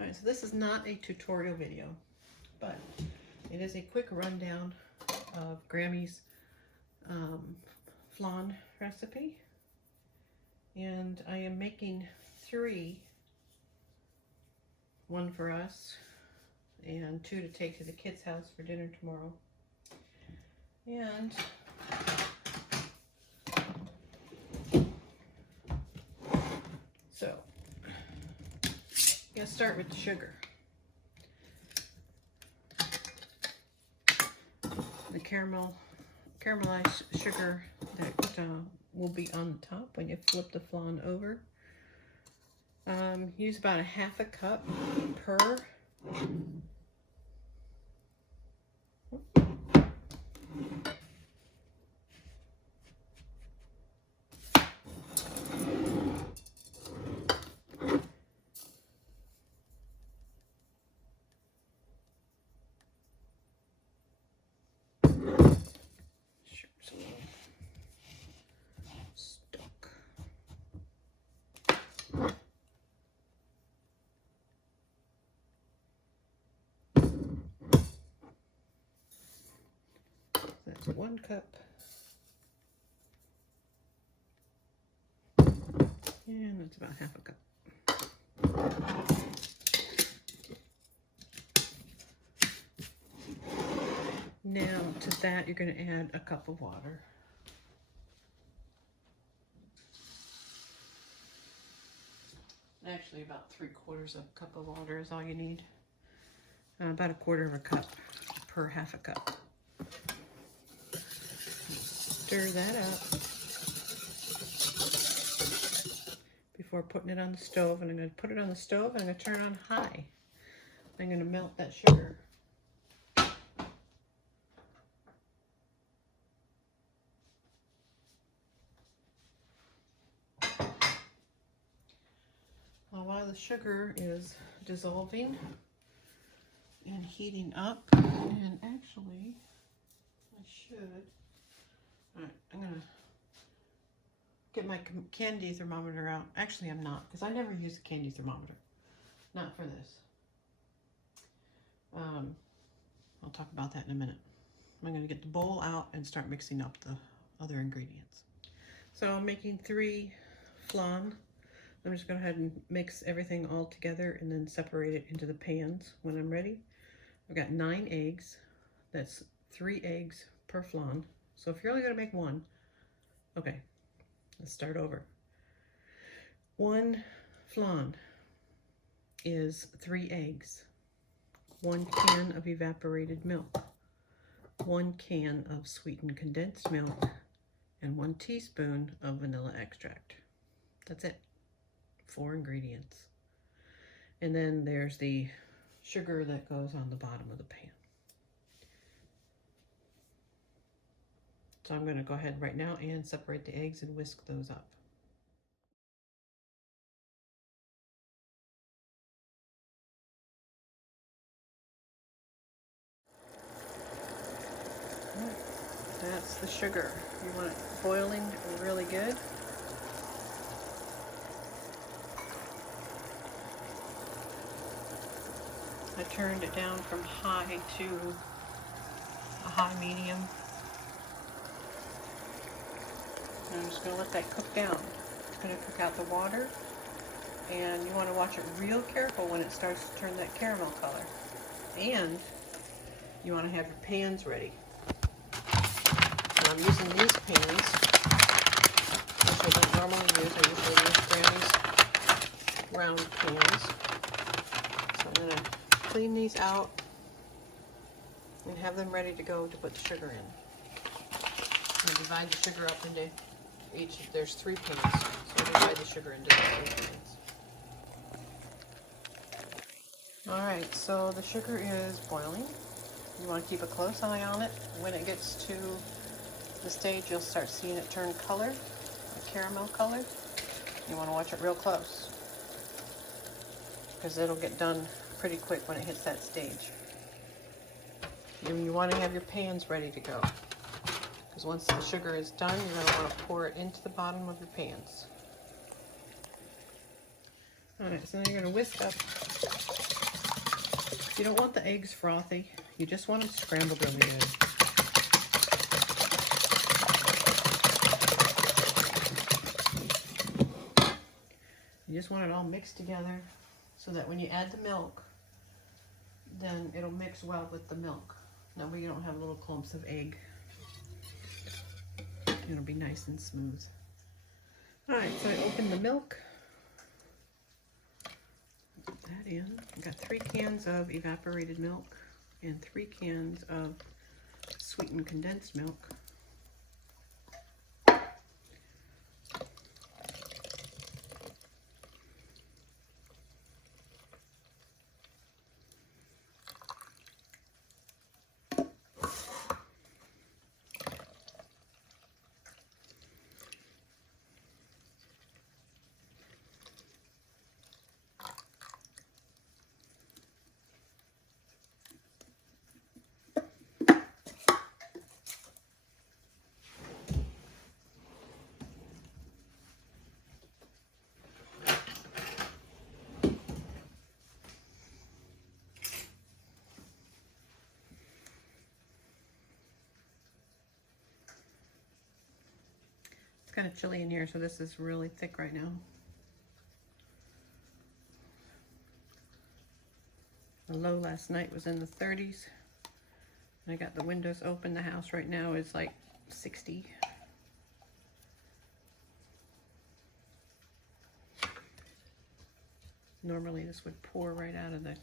Alright, so this is not a tutorial video, but it is a quick rundown of Grammie's flan recipe. And I am making 3, one for us and 2 to take to the kids' house for dinner tomorrow. And so, I'm going to start with the sugar. The caramelized sugar that will be on the top when you flip the flan over. Use about a ½ cup per. That's 1 cup. And that's about ½ cup. Now to that you're going to add a cup of water. Actually about 3/4 of a cup of water is all you need. About 1/4 cup per ½ cup. Stir that up before putting it on the stove. And I'm going to put it on the stove and I'm going to turn it on high. I'm going to melt that sugar. While the sugar is dissolving and heating up, and actually I should. Alright, I'm going to get my candy thermometer out. Actually, I'm not, because I never use a candy thermometer. Not for this. I'll talk about that in a minute. I'm going to get the bowl out and start mixing up the other ingredients. So I'm making 3 flan. I'm just going to go ahead and mix everything all together and then separate it into the pans when I'm ready. I've got 9 eggs. That's 3 eggs per flan. So if you're only going to make 1, okay, let's start over. 1 flan is 3 eggs, 1 can of evaporated milk, 1 can of sweetened condensed milk, and 1 teaspoon of vanilla extract. That's it. 4 ingredients. And then there's the sugar that goes on the bottom of the pan. So I'm going to go ahead right now and separate the eggs and whisk those up. That's the sugar. You want it boiling really good. I turned it down from high to a high medium. And I'm just going to let that cook down. It's going to cook out the water. And you want to watch it real careful when it starts to turn that caramel color. And you want to have your pans ready. So I'm using these pans, which I don't normally use. I usually use Grammie's round pans. So I'm going to clean these out and have them ready to go to put the sugar in. I'm going to divide the sugar up into each. There's 3 pans, so divide the sugar into the 3 pans. Alright, so the sugar is boiling. You want to keep a close eye on it. When it gets to the stage, you'll start seeing it turn color, a caramel color. You want to watch it real close, because it'll get done pretty quick when it hits that stage. And you want to have your pans ready to go, because once the sugar is done, you're going to want to pour it into the bottom of your pans. Alright, so now you're going to whisk up You don't want the eggs frothy. You just want them scrambled really good. You just want it all mixed together so that when you add the milk, then it'll mix well with the milk. That way you don't have little clumps of egg. It'll be nice and smooth. Alright, so I opened the milk. Put that in. I got 3 cans of evaporated milk and 3 cans of sweetened condensed milk. It's kind of chilly in here, so this is really thick right now. The low last night was in the 30s. And I got the windows open. The house right now is like 60. Normally this would pour right out of the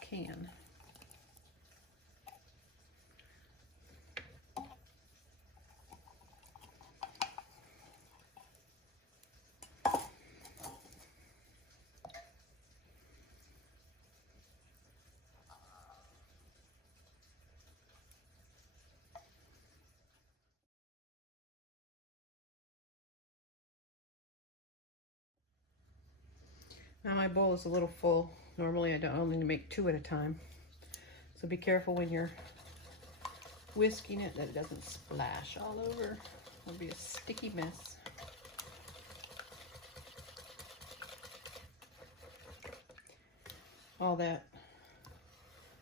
can. Now my bowl is a little full. Normally I only make 2 at a time. So be careful when you're whisking it that it doesn't splash all over. It'll be a sticky mess. All that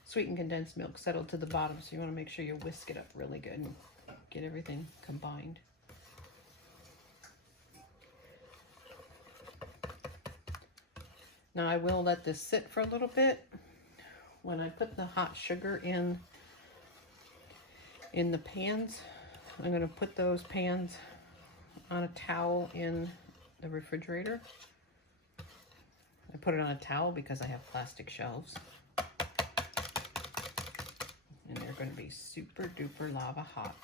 sweetened condensed milk settled to the bottom, so you want to make sure you whisk it up really good and get everything combined. Now I will let this sit for a little bit. When I put the hot sugar in the pans, I'm going to put those pans on a towel in the refrigerator. I put it on a towel because I have plastic shelves. And they're going to be super duper lava hot.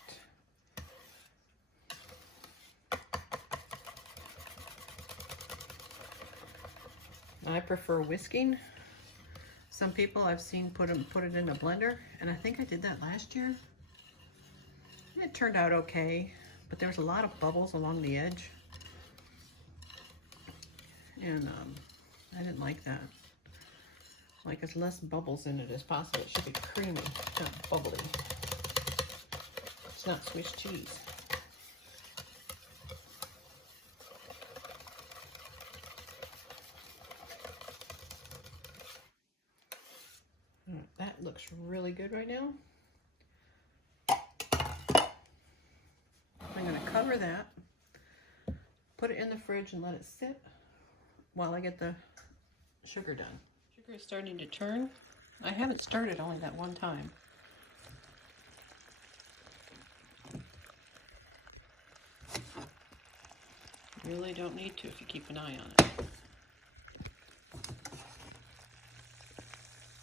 I prefer whisking. Some people I've seen put it in a blender, and I think I did that last year. It turned out okay, but there was a lot of bubbles along the edge, and I didn't like that. Like as less bubbles in it as possible. It should be creamy, not bubbly. It's not Swiss cheese. That looks really good right now. I'm going to cover that, put it in the fridge and let it sit while I get the sugar done. Sugar is starting to turn. I haven't stirred it only that one time. You really don't need to if you keep an eye on it.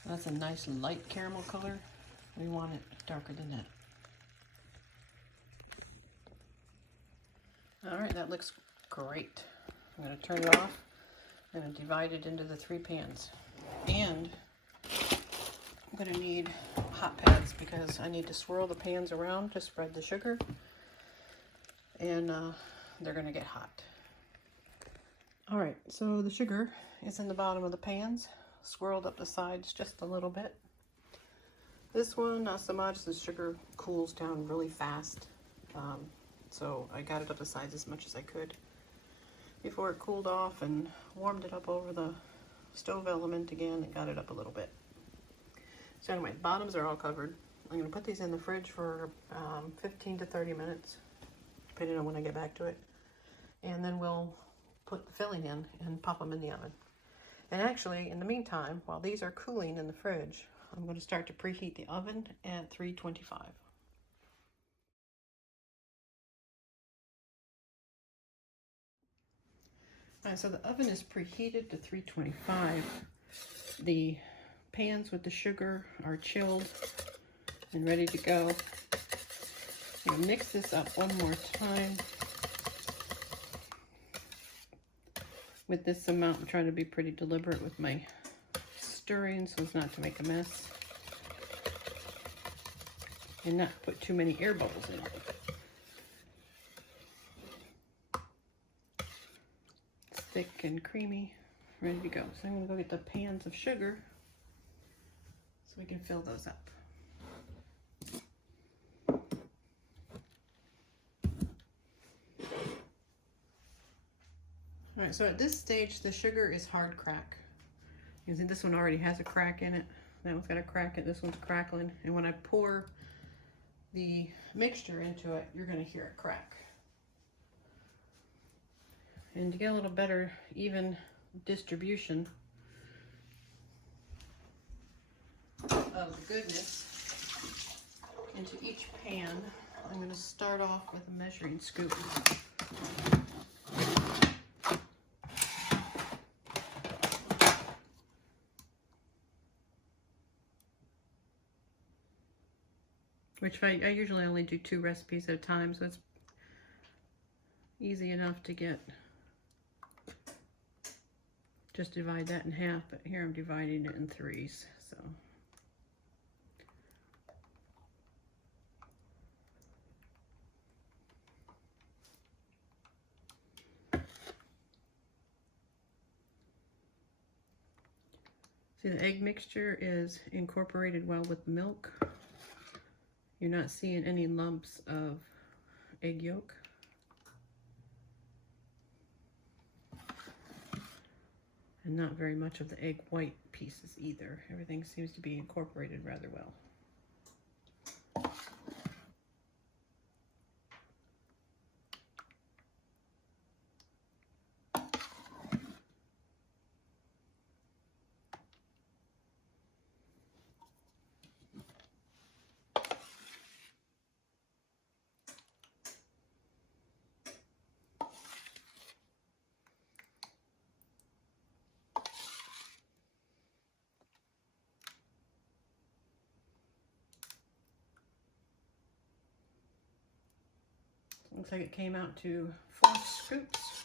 That's a nice light caramel color. We want it darker than that. All right, that looks great. I'm going to turn it off. I'm going to divide it into the 3 pans. And I'm going to need hot pads because I need to swirl the pans around to spread the sugar. And they're going to get hot. All right, so the sugar is in the bottom of the pans. Swirled up the sides just a little bit. This one, not so much. The sugar cools down really fast. So I got it up the sides as much as I could before it cooled off and warmed it up over the stove element again and got it up a little bit. So anyway, bottoms are all covered. I'm going to put these in the fridge for 15 to 30 minutes, depending on when I get back to it. And then we'll put the filling in and pop them in the oven. And actually, in the meantime, while these are cooling in the fridge, I'm going to start to preheat the oven at 325. All right, so the oven is preheated to 325. The pans with the sugar are chilled and ready to go. I'm going to mix this up one more time. With this amount, I'm trying to be pretty deliberate with my stirring so as not to make a mess. And not put too many air bubbles in it. It's thick and creamy, ready to go. So I'm going to go get the pans of sugar so we can fill those up. All right, so at this stage, the sugar is hard crack. You see this one already has a crack in it. That one's got a crack in it, this one's crackling. And when I pour the mixture into it, you're gonna hear it crack. And to get a little better, even distribution of the goodness into each pan, I'm gonna start off with a measuring scoop. Which I usually only do 2 recipes at a time, so it's easy enough to get, just divide that in half, but here I'm dividing it in 3s, so. See, the egg mixture is incorporated well with the milk. You're not seeing any lumps of egg yolk. And not very much of the egg white pieces either. Everything seems to be incorporated rather well. Looks like it came out to 4 scoops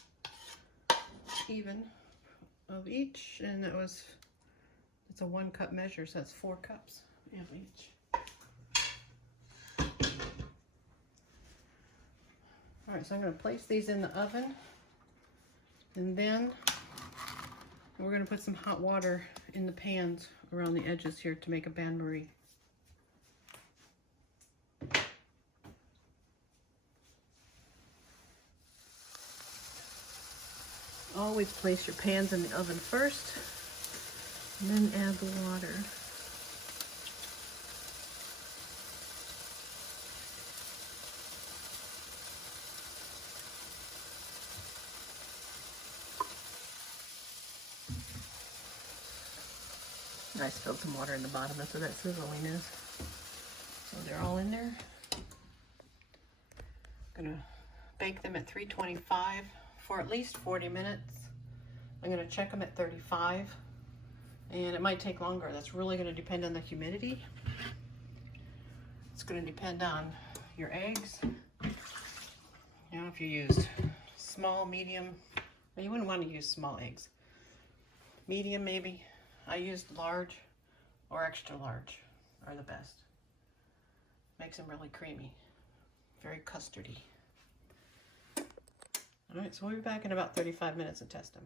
even of each, and it's a 1 cup measure, so that's 4 cups of each. All right, so I'm going to place these in the oven, and then we're going to put some hot water in the pans around the edges here to make a bain-marie. Always place your pans in the oven first, and then add the water. I spilled some water in the bottom, that's where that sizzling is. So they're all in there. I'm gonna bake them at 325 for at least 40 minutes. I'm gonna check them at 35, and it might take longer. That's really gonna depend on the humidity. It's gonna depend on your eggs. You know, if you used small, medium, well, you wouldn't want to use small eggs. Medium maybe. I used large or extra large are the best. Makes them really creamy, very custardy. All right, so we'll be back in about 35 minutes and test them.